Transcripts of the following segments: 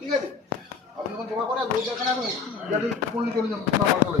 ঠিক আছে আপনি যখন জমা করে লোক দেখান গাড়ি করলে চলে যাবেন কোনো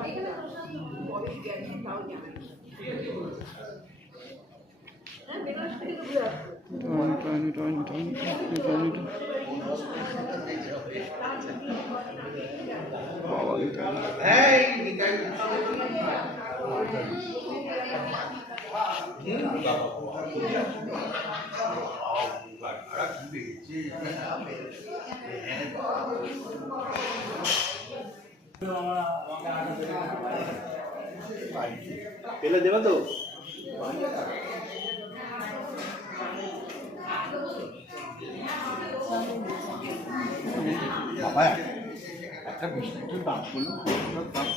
লাগবে হ্যাঁ পেলে দেবে তো? বাবা একটা বিস্কুটের দাম করল দাম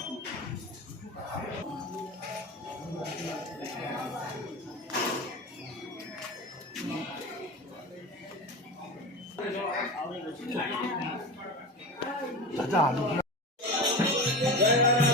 আচ্ছা আলু Yeah.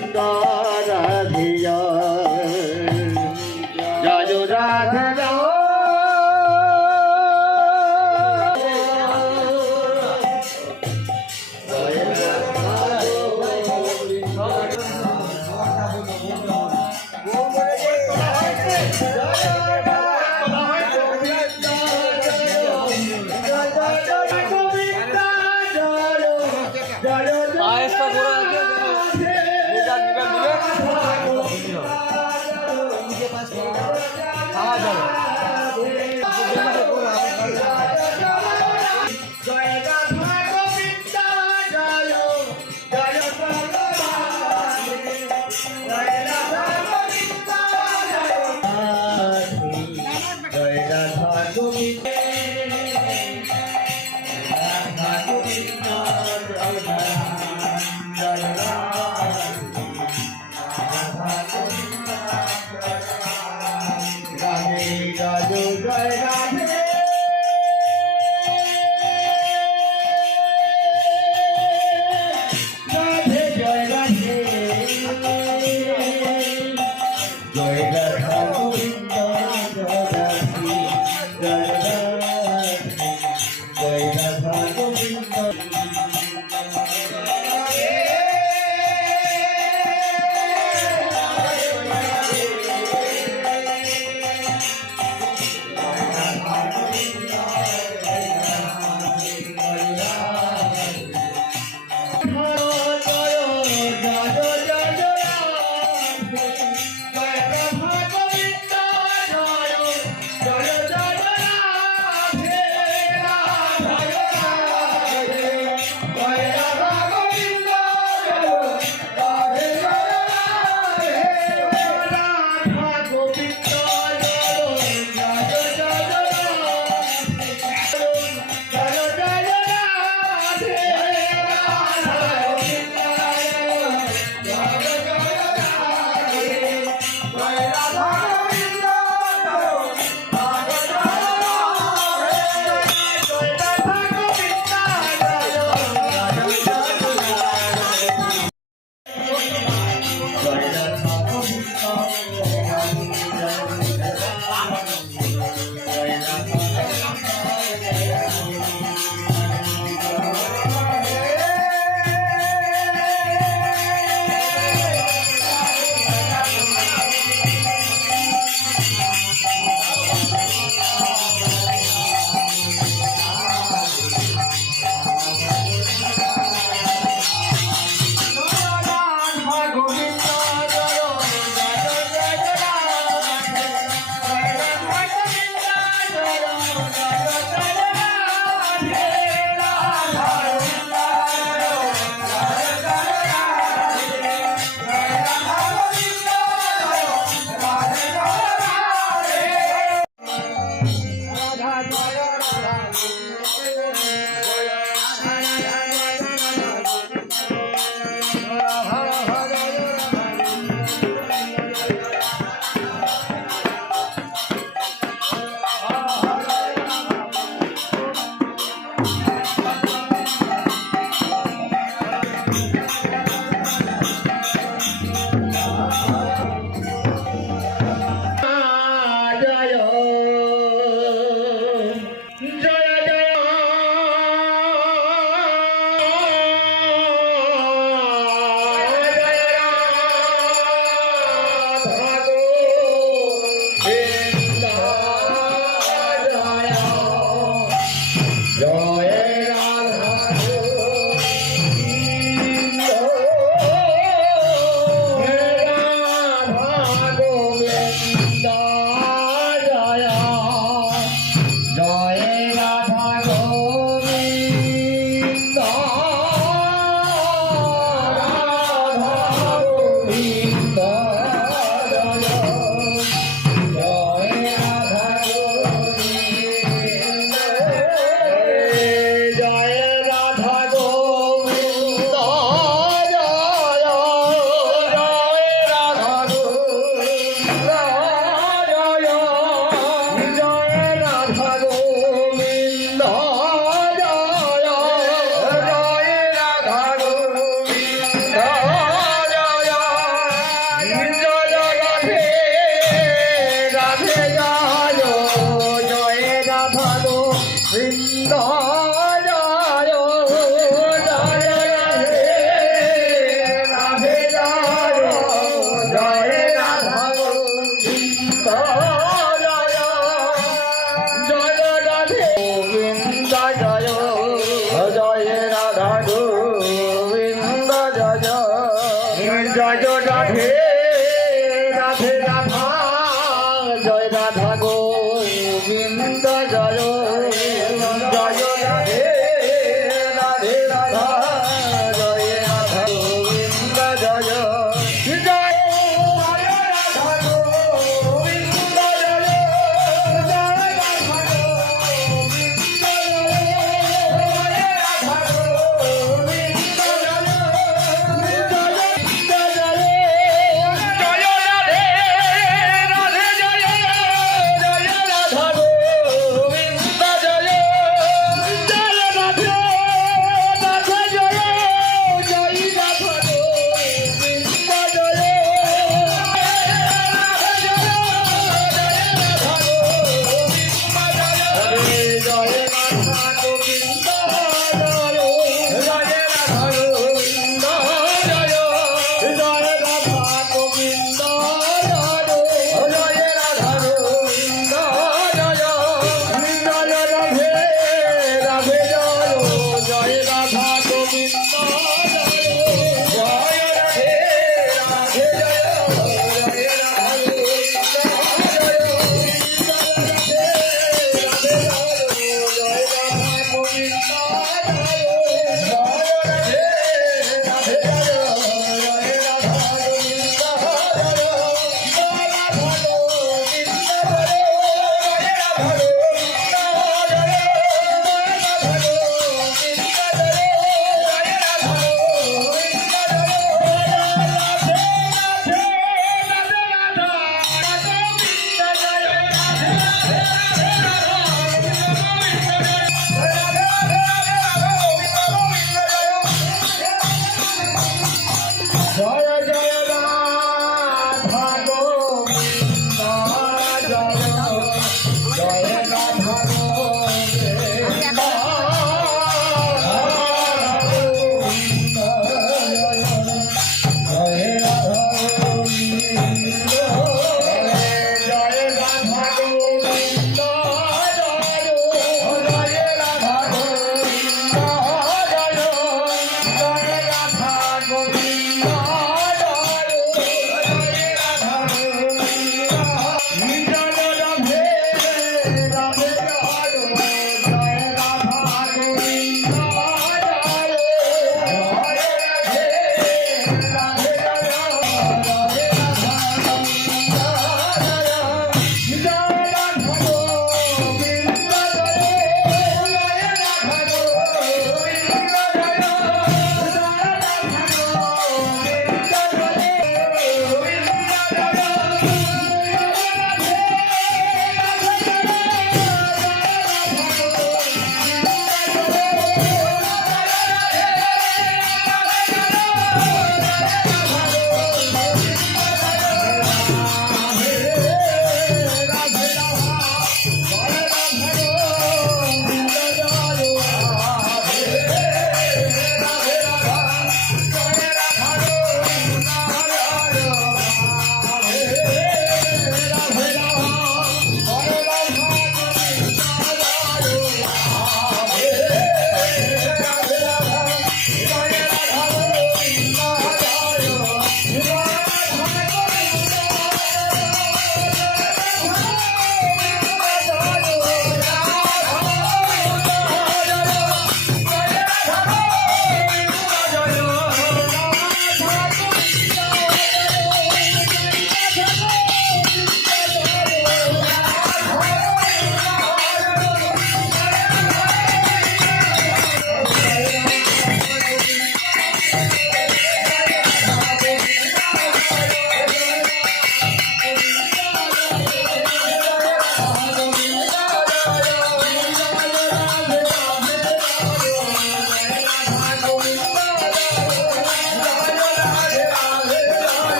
Govinda.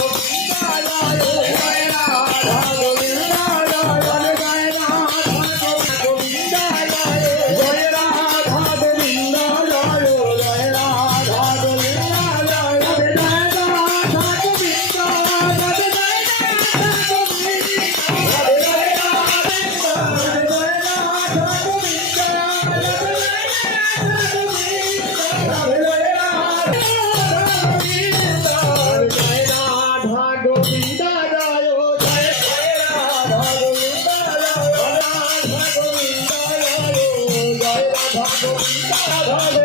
Oh, my God. 我是祖国的。